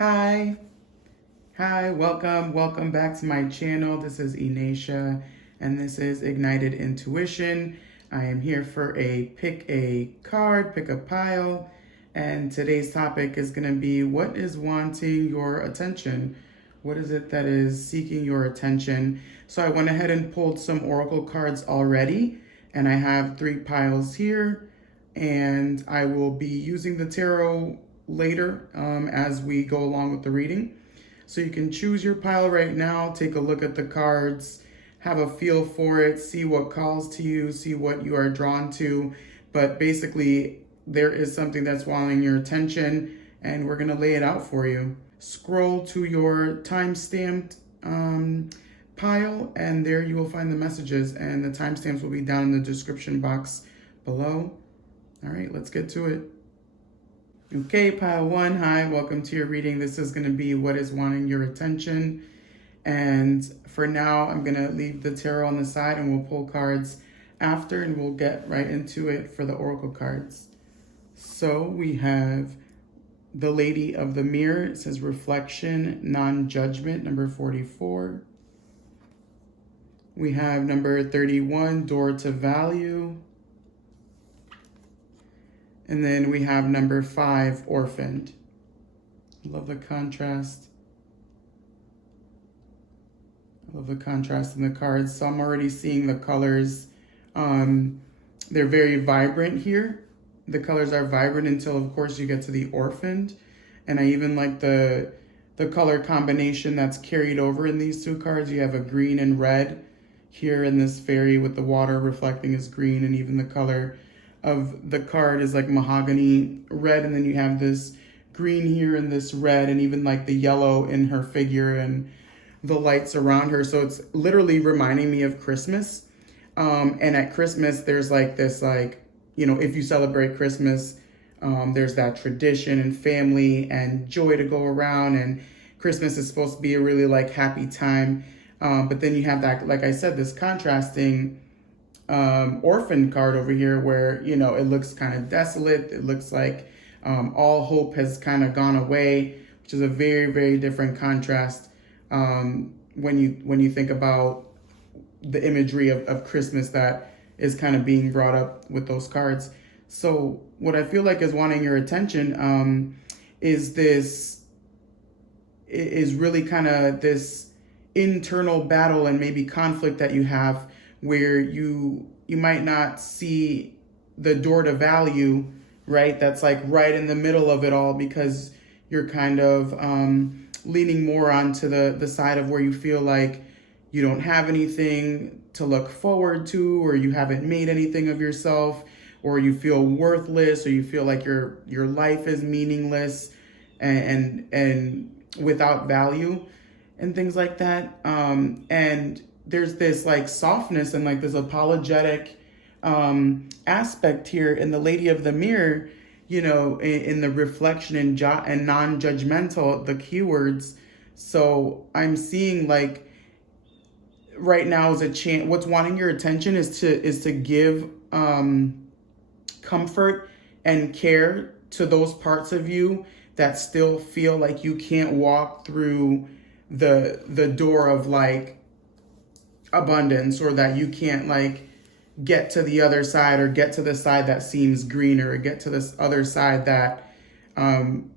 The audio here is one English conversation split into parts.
Hi, welcome back to my channel. This is Inacia, and this is Ignited Intuition. I am here for a pick a card, pick a pile, and today's topic is going to be what is wanting your attention? What is it that is seeking your attention? So I went ahead and pulled some oracle cards already, and I have 3 piles here, and I will be using the tarot later as we go along with the reading. So you can choose your pile right now, take a look at the cards, have a feel for it, see what calls to you, see what you are drawn to. But basically, there is something that's wanting your attention, and we're going to lay it out for you. Scroll to your time-stamped pile, and there you will find the messages, and the timestamps will be down in the description box below. All right, let's get to it. Okay, pile 1, hi, welcome to your reading. This is going to be what is wanting your attention. And for now, I'm going to leave the tarot on the side and we'll pull cards after, and we'll get right into it for the oracle cards. So we have the Lady of the Mirror. It says reflection, non-judgment, number 44. We have number 31, door to value. And then we have number 5, orphaned. Love the contrast. I love the contrast in the cards. So I'm already seeing the colors. They're very vibrant here. The colors are vibrant until, of course, you get to the orphaned. And I even like the color combination that's carried over in these 2 cards. You have a green and red here in this fairy with the water reflecting as green, and even the color of the card is like mahogany red, and then you have this green here and this red, and even like the yellow in her figure and the lights around her. So it's literally reminding me of Christmas. And at Christmas, there's like this, like, you know, if you celebrate Christmas, there's that tradition and family and joy to go around, and Christmas is supposed to be a really like happy time. But then you have that, like I said, this contrasting orphan card over here where, you know, it looks kind of desolate. It looks like all hope has kind of gone away, which is a very, very different contrast when you think about the imagery of Christmas that is kind of being brought up with those cards. So what I feel like is wanting your attention is really kind of this internal battle and maybe conflict that you have, where you might not see the door to value, right? That's like right in the middle of it all, because you're kind of leaning more onto the side of where you feel like you don't have anything to look forward to, or you haven't made anything of yourself, or you feel worthless, or you feel like your life is meaningless and without value and things like that. And there's this like softness and like this apologetic aspect here in the Lady of the Mirror, you know, in the reflection and non-judgmental, the keywords. So I'm seeing like right now is a chance. What's wanting your attention is to give comfort and care to those parts of you that still feel like you can't walk through the door of like abundance, or that you can't like get to the other side, or get to the side that seems greener, or get to this other side that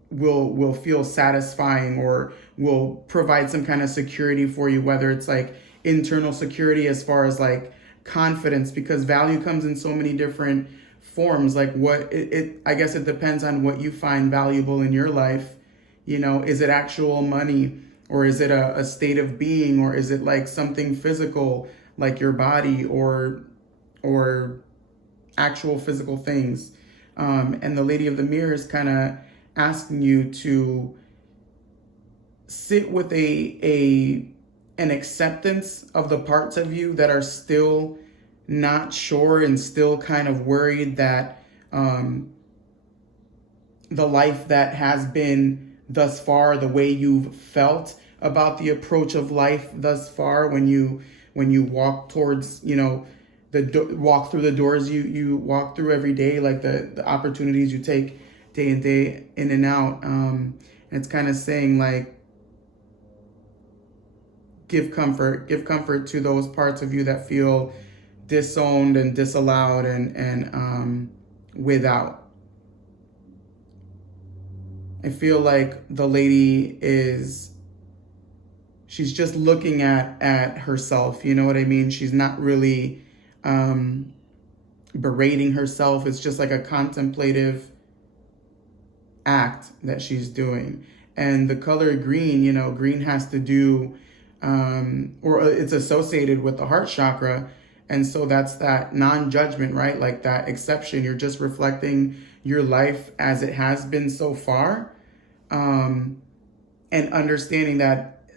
will feel satisfying, or will provide some kind of security for you, whether it's like internal security as far as like confidence, because value comes in so many different forms. Like I guess it depends on what you find valuable in your life. You know, is it actual money? Or is it a state of being? Or is it like something physical, like your body, or actual physical things? And the Lady of the Mirror is kind of asking you to sit with an acceptance of the parts of you that are still not sure and still kind of worried that the life that has been thus far, the way you've felt about the approach of life thus far, when you walk towards, you know, walk through the doors you walk through every day, like the opportunities you take day in and out, and It's kind of saying like, give comfort to those parts of you that feel disowned and disallowed and without. I feel like the lady she's just looking at herself, you know what I mean? She's not really berating herself. It's just like a contemplative act that she's doing. And the color green, you know, green has to do, or it's associated with the heart chakra. And so that's that non-judgment, right? Like that exception. You're just reflecting your life as it has been so far. And understanding that,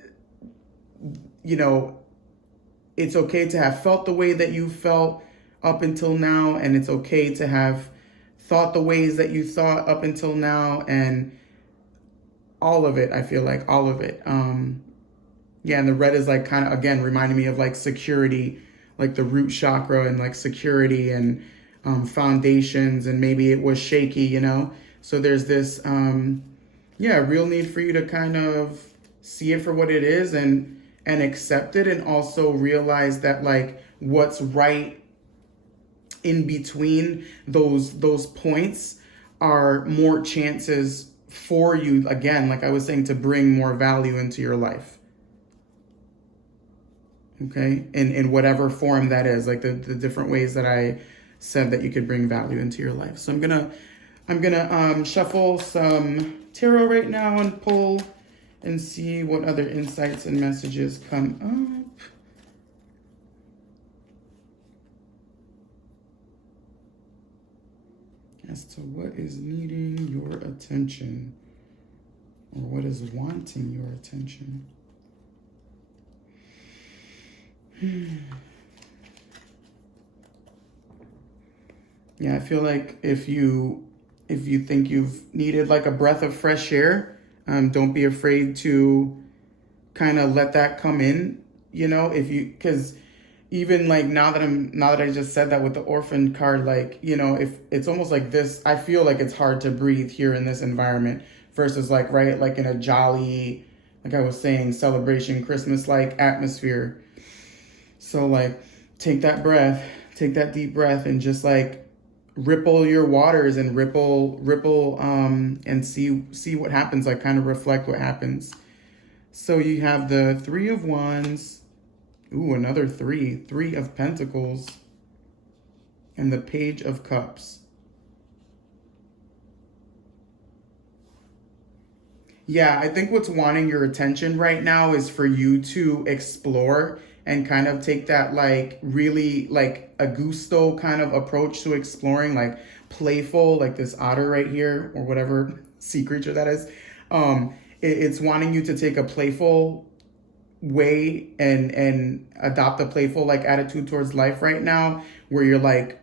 you know, it's okay to have felt the way that you felt up until now. And it's okay to have thought the ways that you thought up until now. And all of it, I feel like all of it. Yeah, and the red is like kind of, again, reminding me of like security, like the root chakra and like security and foundations. And maybe it was shaky, you know? So there's this, yeah, real need for you to kind of see it for what it is and accept it, and also realize that like what's right in between those points are more chances for you, again, like I was saying, to bring more value into your life. Okay, in whatever form that is, like the different ways that I said that you could bring value into your life. So I'm gonna shuffle some tarot right now and pull and see what other insights and messages come up. As to what is needing your attention, or what is wanting your attention. Yeah, I feel like if you think you've needed like a breath of fresh air, don't be afraid to kind of let that come in, you know, because even like now that I just said that with the orphan card, like, you know, if it's almost like this, I feel like it's hard to breathe here in this environment versus like, right, like in a jolly, like I was saying, celebration, Christmas-like atmosphere. So like, take that deep breath and just like ripple your waters and ripple, and see what happens, like kind of reflect what happens. So you have the Three of Wands. Ooh, another Three of Pentacles. And the Page of Cups. Yeah, I think what's wanting your attention right now is for you to explore and kind of take that like really like a gusto kind of approach to exploring, like playful, like this otter right here or whatever sea creature that is. It's wanting you to take a playful way and adopt a playful like attitude towards life right now, where you're like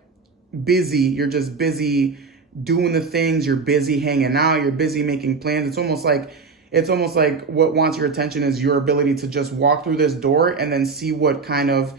you're just busy doing the things, you're busy hanging out, you're busy making plans. It's almost like what wants your attention is your ability to just walk through this door and then see what kind of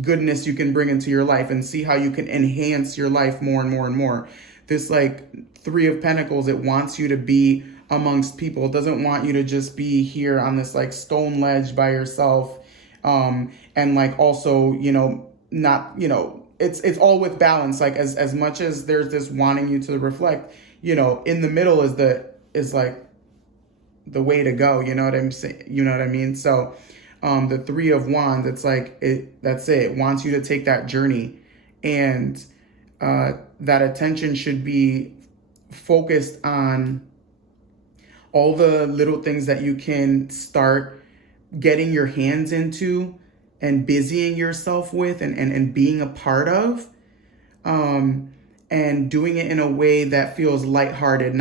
goodness you can bring into your life and see how you can enhance your life more and more and more. This like Three of Pentacles, it wants you to be amongst people. It doesn't want you to just be here on this like stone ledge by yourself. And like also, you know, not, you know, it's all with balance. Like as much as there's this wanting you to reflect, you know, in the middle is like the way to go. You know what I'm saying? You know what I mean? So the Three of Wands, it's like that's it. It wants you to take that journey, and that attention should be focused on all the little things that you can start getting your hands into and busying yourself with and being a part of, and doing it in a way that feels lighthearted,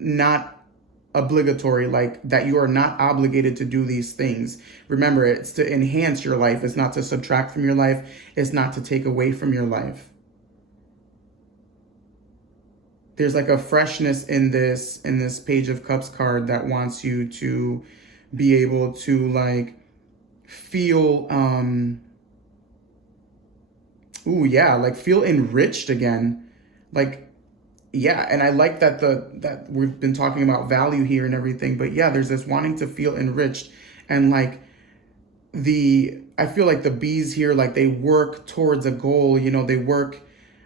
not obligatory, like that you are not obligated to do these things. Remember, it's to enhance your life. It's not to subtract from your life. It's not to take away from your life. There's like a freshness in this Page of Cups card that wants you to be able to like feel feel enriched again. Like yeah, and I like that that we've been talking about value here and everything, but yeah, there's this wanting to feel enriched, and like I feel like the bees here, like they work towards a goal, they work,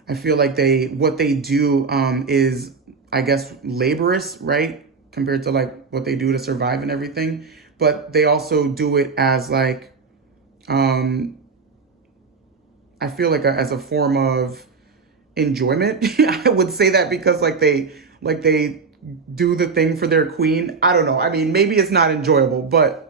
I feel like what they do is, I guess, laborious, right? Compared to like what they do to survive and everything. But they also do it as like, I feel like as a form of enjoyment. I would say that because like they do the thing for their queen. I don't know. I mean, maybe it's not enjoyable, but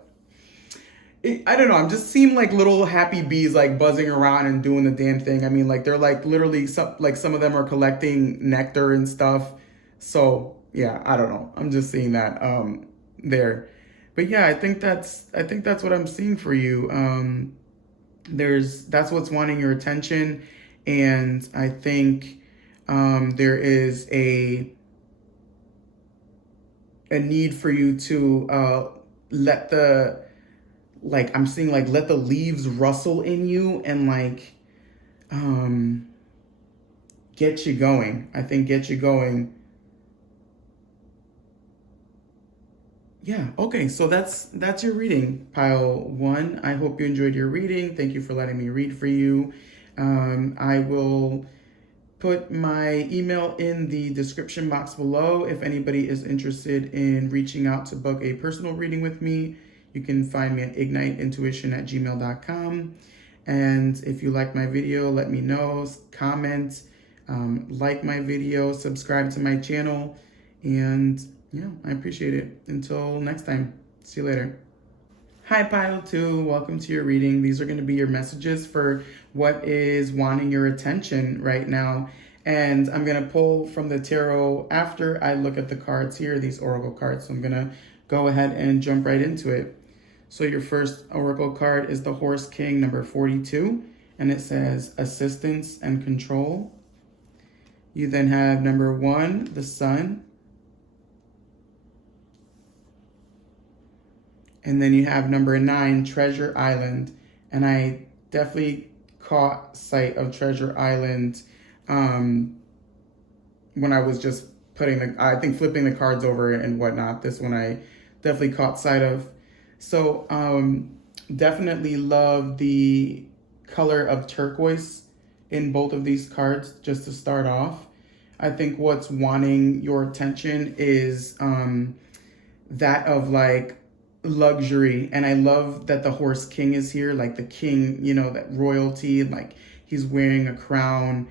I don't know. I'm just seeing like little happy bees like buzzing around and doing the damn thing. I mean, like they're like literally some of them are collecting nectar and stuff. So yeah, I don't know. I'm just seeing that there. But yeah, I think that's what I'm seeing for you. That's what's wanting your attention, and I think there is a need for you to let the like I'm seeing like let the leaves rustle in you and like get you going. I think get you going. Yeah, okay, so that's your reading, pile one. I hope you enjoyed your reading. Thank you for letting me read for you. I will put my email in the description box below. If anybody is interested in reaching out to book a personal reading with me, you can find me at igniteintuition@gmail.com. And if you like my video, let me know, comment, like my video, subscribe to my channel, and yeah, I appreciate it. Until next time, see you later. Hi, Pile 2. Welcome to your reading. These are going to be your messages for what is wanting your attention right now. And I'm going to pull from the tarot after I look at the cards here, these oracle cards. So I'm going to go ahead and jump right into it. So your first oracle card is the Horse King, number 42, and it says assistance and control. You then have number 1, the Sun. And then you have number 9, Treasure Island. And I definitely caught sight of Treasure Island when I was just flipping the cards over and whatnot. This one I definitely caught sight of. So definitely love the color of turquoise in both of these cards just to start off. I think what's wanting your attention is that of like luxury, and I love that the Horse King is here, like the king, that royalty, like he's wearing a crown.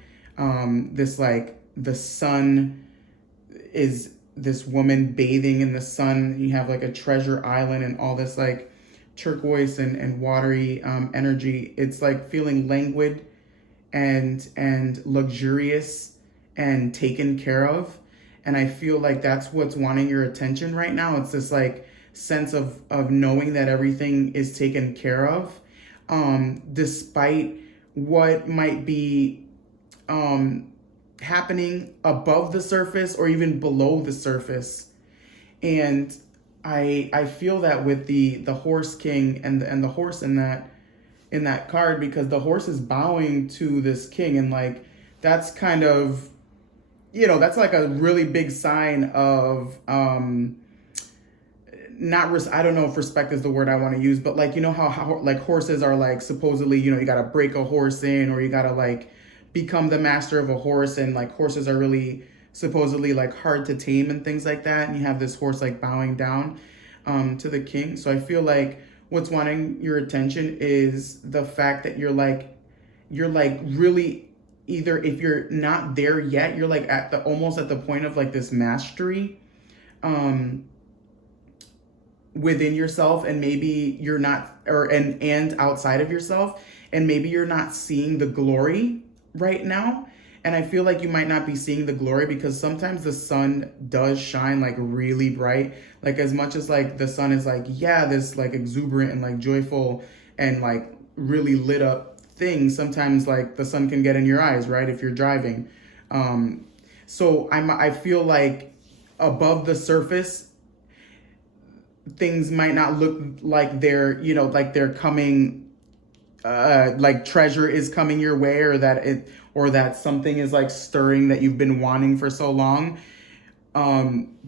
This like the sun is this woman bathing in the sun. You have like a treasure island and all this like turquoise and watery energy. It's like feeling languid and luxurious and taken care of, and I feel like that's what's wanting your attention right now. It's this like sense of knowing that everything is taken care of, despite what might be happening above the surface or even below the surface. And I feel that with the Horse King and the horse in that card, because the horse is bowing to this king, and like that's kind of that's like a really big sign of I don't know if respect is the word I want to use, but like, how like horses are like supposedly, you got to break a horse in, or you got to like become the master of a horse. And like horses are really supposedly like hard to tame and things like that. And you have this horse like bowing down to the king. So I feel like what's wanting your attention is the fact that you're like really, either if you're not there yet, you're like almost at the point of like this mastery within yourself, and maybe you're not, and outside of yourself, and maybe you're not seeing the glory right now. And I feel like you might not be seeing the glory because sometimes the sun does shine like really bright. Like as much as like the sun is like, yeah, this like exuberant and like joyful and like really lit up thing, sometimes like the sun can get in your eyes, right? If you're driving. So I feel like above the surface, things might not look like they're coming, like treasure is coming your way, or or that something is like stirring that you've been wanting for so long,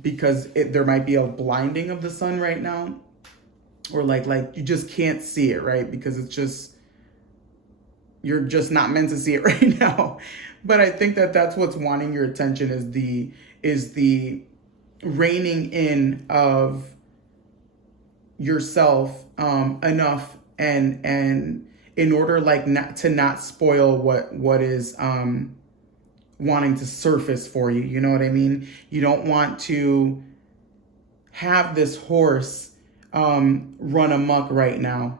because there might be a blinding of the sun right now, or like you just can't see it, right? Because it's just, you're just not meant to see it right now. But I think that that's what's wanting your attention, is the reining in of yourself enough, and in order like not spoil what is wanting to surface for you. You know what I mean? You don't want to have this horse run amok right now,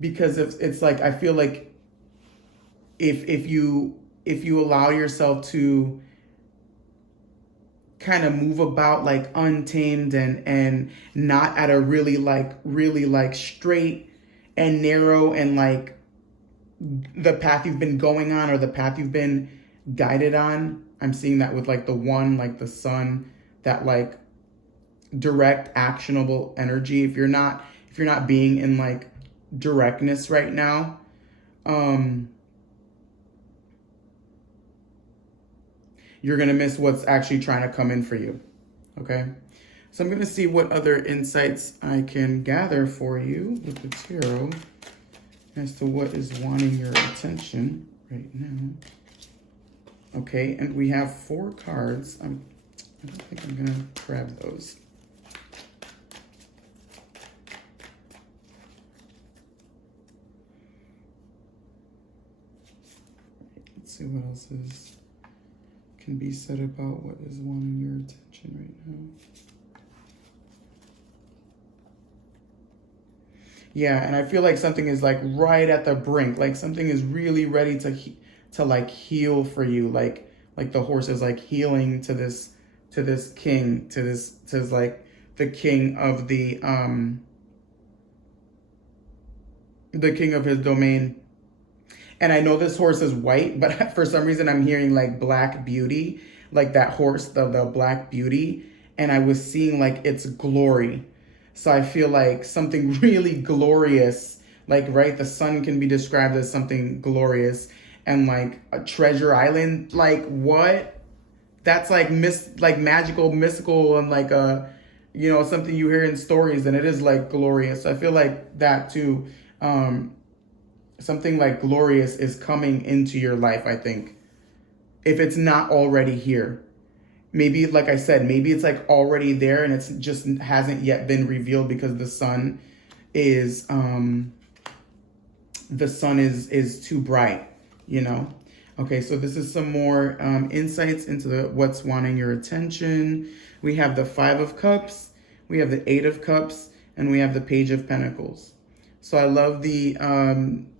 because it's like, I feel like if you allow yourself to kind of move about like untamed and not at a really like straight and narrow and like the path you've been going on, or the path you've been guided on. I'm seeing that with like the one, like the sun, that like direct actionable energy. If you're not being in like directness right now, you're going to miss what's actually trying to come in for you. Okay. So I'm going to see what other insights I can gather for you with the tarot as to what is wanting your attention right now. Okay. And we have 4 cards. I don't think I'm going to grab those. Let's see what else can be said about what is wanting your attention right now. Yeah, and I feel like something is like right at the brink, like something is really ready to like heal for you, like the horse is like healing to this king, to like the king of the king of his domain. And I know this horse is white, but for some reason I'm hearing like Black Beauty, like that horse, the Black Beauty. And I was seeing like its glory. So I feel like something really glorious, like, right? The sun can be described as something glorious, and like a treasure island. Like what? That's like magical, mystical, and like something you hear in stories, and it is like glorious. So I feel like that too. Something like glorious is coming into your life, I think, if it's not already here. Maybe, like I said, maybe it's like already there and it's just hasn't yet been revealed because the sun is too bright, you know? Okay, so this is some more insights into what's wanting your attention. We have the 5 of Cups, we have the 8 of Cups, and we have the Page of Pentacles. So I love the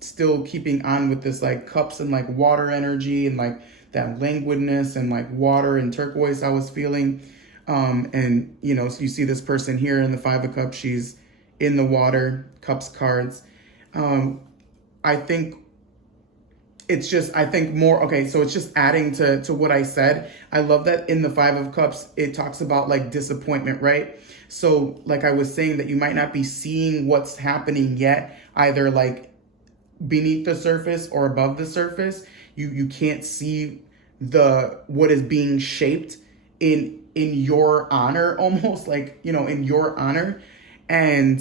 still keeping on with this like cups and like water energy and like that languidness and like water and turquoise I was feeling. And, so you see this person here in the 5 of Cups, she's in the water, Cups cards. I think more, okay, so it's just adding to what I said. I love that in the 5 of Cups, it talks about like disappointment, right? So like I was saying, that you might not be seeing what's happening yet, either like beneath the surface or above the surface. You can't see what is being shaped in your honor, almost like, in your honor. And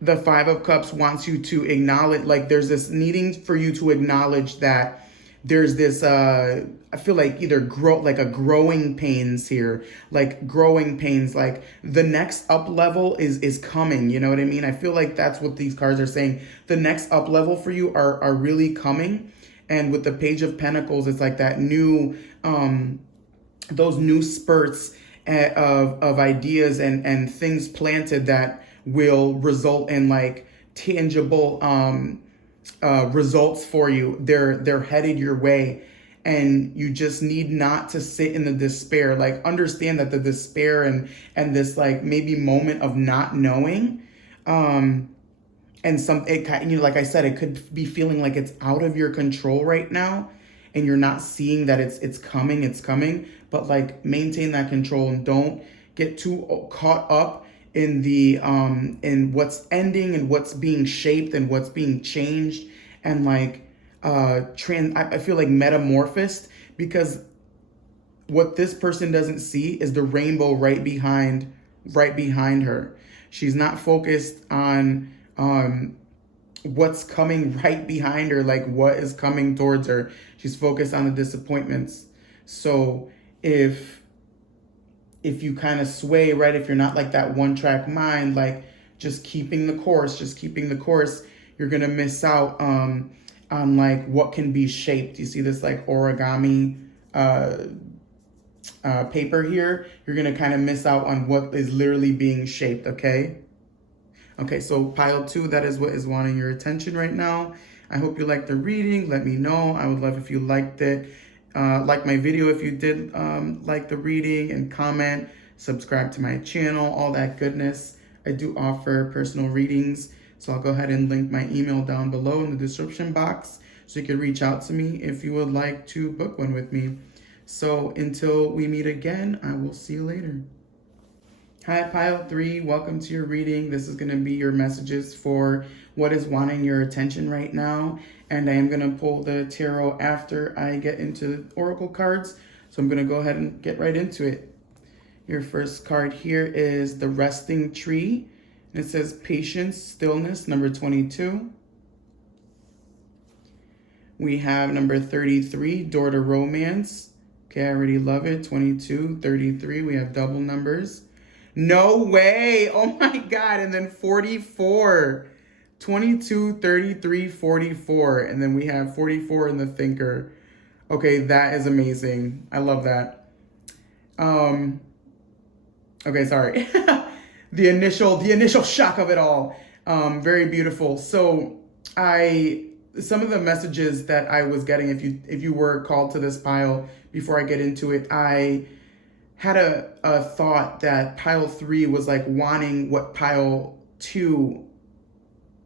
the 5 of Cups wants you to acknowledge, like there's this needing for you to acknowledge that there's this, I feel like either growing pains here, like growing pains, like the next up level is coming. You know what I mean? I feel like that's what these cards are saying. The next up level for you are really coming. And with the Page of Pentacles, it's like that new, those new spurts of ideas and things planted that will result in like tangible results for you. They're headed your way, and you just need not to sit in the despair. Like understand that the despair and this like maybe moment of not knowing, and like I said, it could be feeling like it's out of your control right now, and you're not seeing that it's coming. But like maintain that control and don't get too caught up in the in what's ending and what's being shaped and what's being changed, and like I feel like metamorphosed, because what this person doesn't see is the rainbow right behind her. She's not focused on what's coming right behind her, like what is coming towards her. She's focused on the disappointments. So if you kind of sway, right, if you're not like that one track mind, like just keeping the course, you're gonna miss out on like what can be shaped. You see this like origami paper here? You're gonna kind of miss out on what is literally being shaped, okay? Okay, so pile 2, that is what is wanting your attention right now. I hope you liked the reading. Let me know. I would love if you liked it. Like my video if you did like the reading, and comment, subscribe to my channel, all that goodness. I do offer personal readings, so I'll go ahead and link my email down below in the description box so you can reach out to me if you would like to book one with me. So until we meet again, I will see you later. Hi, pile 3. Welcome to your reading. This is going to be your messages for what is wanting your attention right now. And I am going to pull the tarot after I get into oracle cards. So I'm going to go ahead and get right into it. Your first card here is the resting tree. And it says patience, stillness, number 22. We have number 33, door to romance. Okay, I already love it. 22, 33. We have double numbers. No way. Oh my God. And then 44, 22, 33, 44. And then we have 44 in the thinker. Okay, that is amazing. I love that. Okay, sorry. the initial shock of it all. Very beautiful. So some of the messages that I was getting, if you were called to this pile, before I get into it, I had a thought that pile 3 was like wanting what pile 2,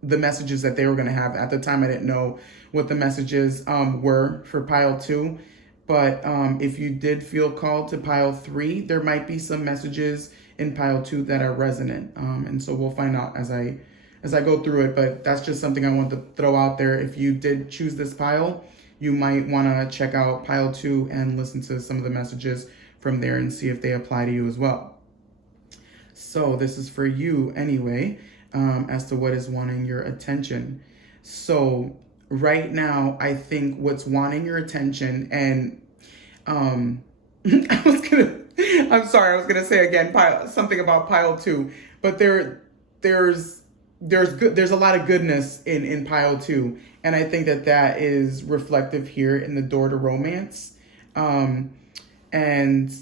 the messages that they were going to have. At the time, I didn't know what the messages were for pile 2. But if you did feel called to pile 3, there might be some messages in pile 2 that are resonant. And so we'll find out as I go through it. But that's just something I want to throw out there. If you did choose this pile, you might want to check out pile 2 and listen to some of the messages from there and see if they apply to you as well. So this is for you anyway, as to what is wanting your attention. So right now, I think what's wanting your attention, and I'm sorry, I was gonna say again something about pile 2, but there's a lot of goodness in pile 2, and I think that is reflective here in the door to romance. And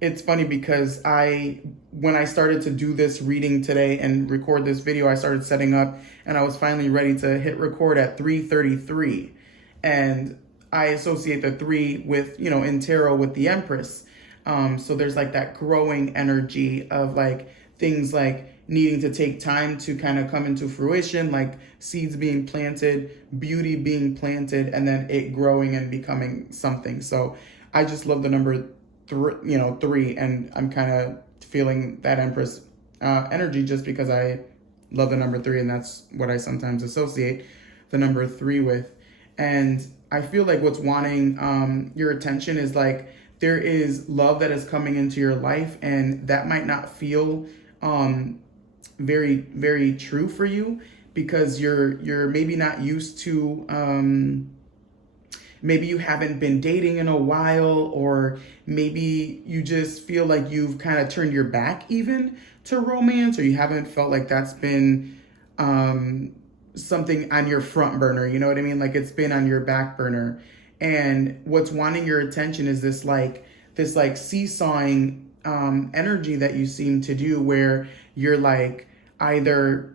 it's funny because when I started to do this reading today and record this video, I started setting up, and I was finally ready to hit record at 3:33. And I associate the 3 with, in tarot with the Empress. So there's like that growing energy of like things like needing to take time to kind of come into fruition, like seeds being planted, beauty being planted, and then it growing and becoming something. So I just love the number 3, and I'm kind of feeling that Empress energy just because I love the number 3, and that's what I sometimes associate the number 3 with. And I feel like what's wanting your attention is like there is love that is coming into your life, and that might not feel very, very true for you because you're maybe not used to. Maybe you haven't been dating in a while, or maybe you just feel like you've kind of turned your back even to romance, or you haven't felt like that's been something on your front burner. You know what I mean? Like it's been on your back burner. And what's wanting your attention is this seesawing energy that you seem to do, where you're like either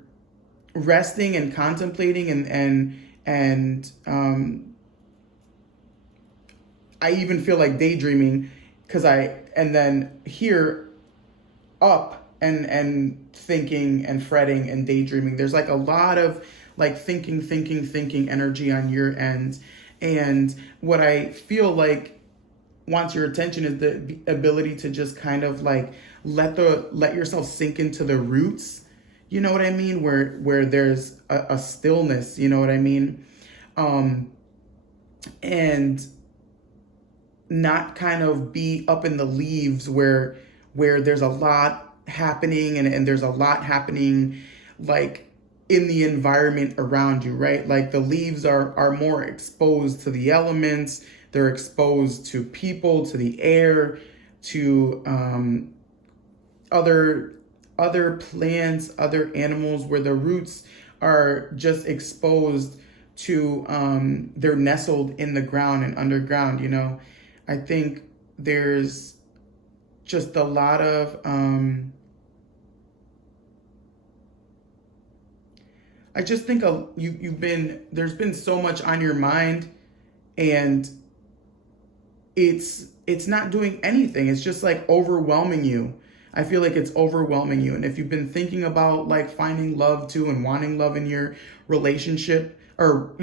resting and contemplating and I even feel like daydreaming and then here up and thinking and fretting and daydreaming. There's like a lot of like thinking energy on your end. And what I feel like wants your attention is the ability to just kind of like let yourself sink into the roots. You know what I mean? Where there's a stillness, you know what I mean? and not kind of be up in the leaves where there's a lot happening, and there's a lot happening like in the environment around you, right? Like the leaves are more exposed to the elements, they're exposed to people, to the air, to other plants, other animals, where the roots are just exposed to they're nestled in the ground and underground, you know. I think there's just a lot of I just think there's been so much on your mind, and it's not doing anything. It's just like overwhelming you. I feel like it's overwhelming you. And if you've been thinking about like finding love too and wanting love in your relationship, or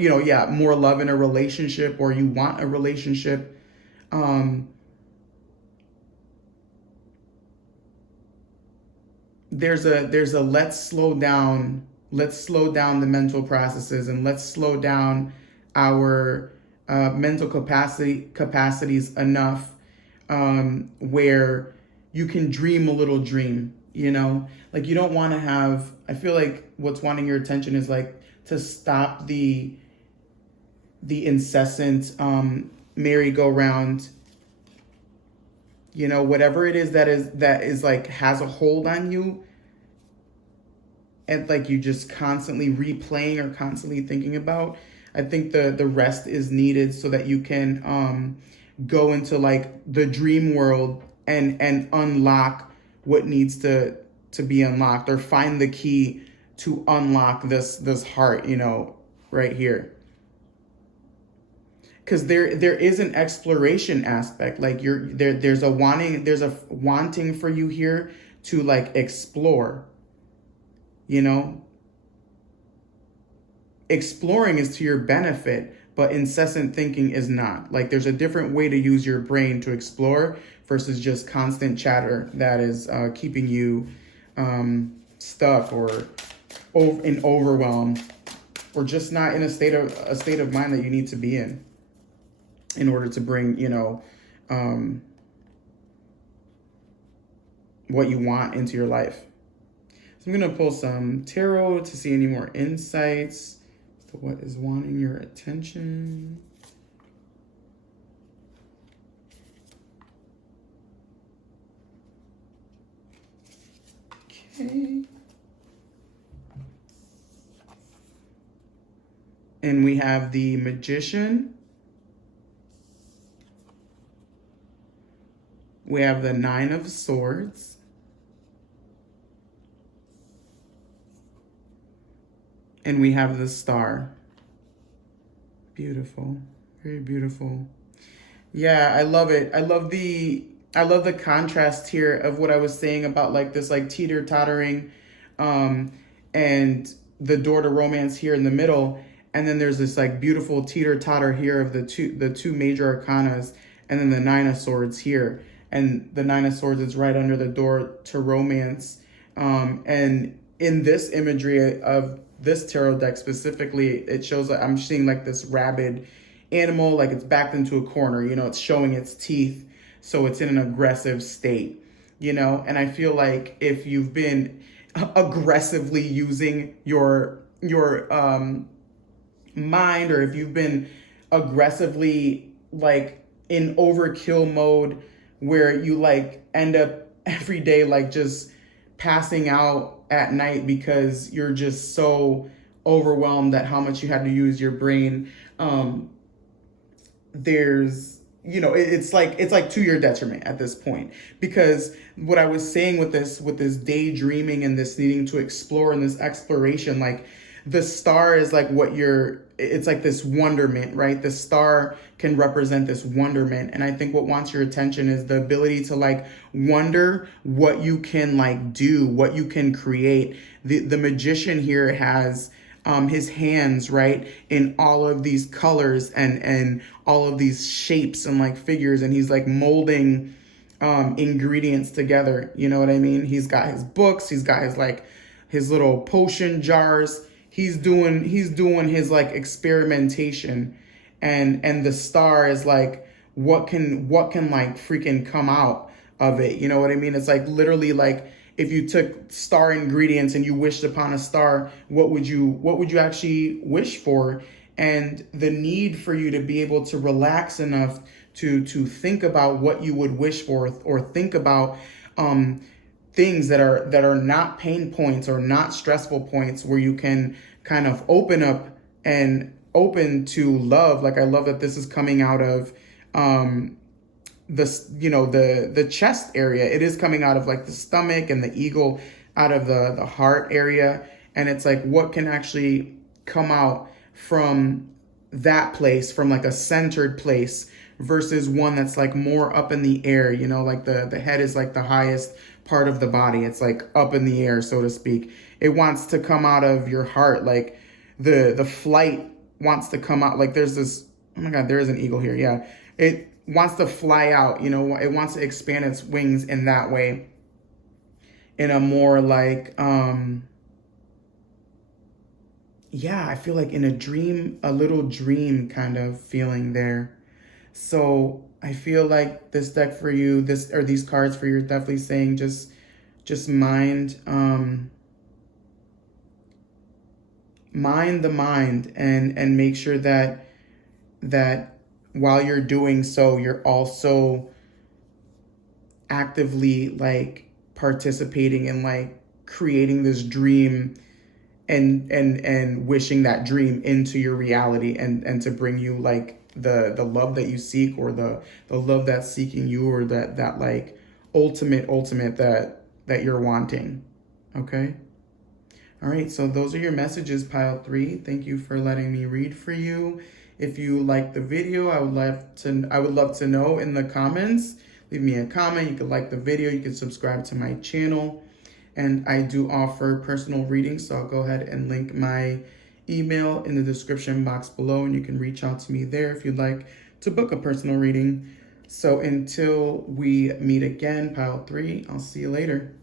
more love in a relationship, or you want a relationship, there's a let's slow down the mental processes, and let's slow down our mental capacities enough where you can dream a little dream, like you don't want to have, I feel like what's wanting your attention is like to stop the incessant merry-go-round, whatever it is that is like has a hold on you, and like you just constantly replaying or constantly thinking about. I think the rest is needed so that you can go into like the dream world and unlock what needs to be unlocked, or find the key to unlock this heart, right here. Because there is an exploration aspect, like there's a wanting for you here to like explore, exploring is to your benefit, but incessant thinking is not. Like there's a different way to use your brain to explore versus just constant chatter that is keeping you stuck or in overwhelm, or just not in a state of mind that you need to be in order to bring what you want into your life. So I'm going to pull some tarot to see any more insights as to what is wanting your attention. Okay. And we have the Magician. We have the Nine of Swords. And we have the Star. Beautiful. Very beautiful. Yeah, I love it. I love the contrast here of what I was saying about like this like teeter-tottering and the door to romance here in the middle. And then there's this like beautiful teeter-totter here of the two major arcanas, and then the Nine of Swords here. And the Nine of Swords is right under the door to romance. And in this imagery of this tarot deck specifically, it shows that I'm seeing like this rabid animal, like it's backed into a corner, it's showing its teeth. So it's in an aggressive state, and I feel like if you've been aggressively using your mind, or if you've been aggressively like in overkill mode, where you like end up every day like just passing out at night because you're just so overwhelmed at how much you had to use your brain, there's it's like to your detriment at this point. Because what I was saying with this daydreaming and this needing to explore and this exploration, like the star is like it's like this wonderment, right? The star can represent this wonderment. And I think what wants your attention is the ability to like wonder what you can like do, what you can create. The Magician here has his hands, right, in all of these colors and all of these shapes and like figures, and he's like molding ingredients together. You know what I mean? He's got his books, he's got his little potion jars. He's doing his like experimentation, and the star is like what can like freaking come out of it. You know what I mean? It's like literally like if you took star ingredients and you wished upon a star, what would you actually wish for? And the need for you to be able to relax enough to think about what you would wish for, or think about things that are not pain points or not stressful points, where you can kind of open up and open to love. Like, I love that this is coming out of the chest area. It is coming out of like the stomach, and the eagle out of the heart area. And it's like, what can actually come out from that place, from like a centered place, versus one that's like more up in the air, like the head is like the highest part of the body. It's like up in the air, so to speak. It wants to come out of your heart. Like the flight wants to come out. Like there's this, oh my God, there is an eagle here. Yeah. It wants to fly out, it wants to expand its wings in that way, in a more like, I feel like in a dream, a little dream kind of feeling there. So I feel like this deck for you, these cards for you, are definitely saying just mind the mind, and make sure that while you're doing so, you're also actively like participating in like creating this dream, and wishing that dream into your reality, and to bring you like the love that you seek, or the love that's seeking you, or that like ultimate that you're wanting. Okay. All right, so those are your messages, pile 3. Thank you for letting me read for you. If you like the video, I would love to know in the comments. Leave me a comment. You could like the video. You can subscribe to my channel. And I do offer personal readings, so I'll go ahead and link my email in the description box below, and you can reach out to me there if you'd like to book a personal reading. So until we meet again, pile 3, I'll see you later.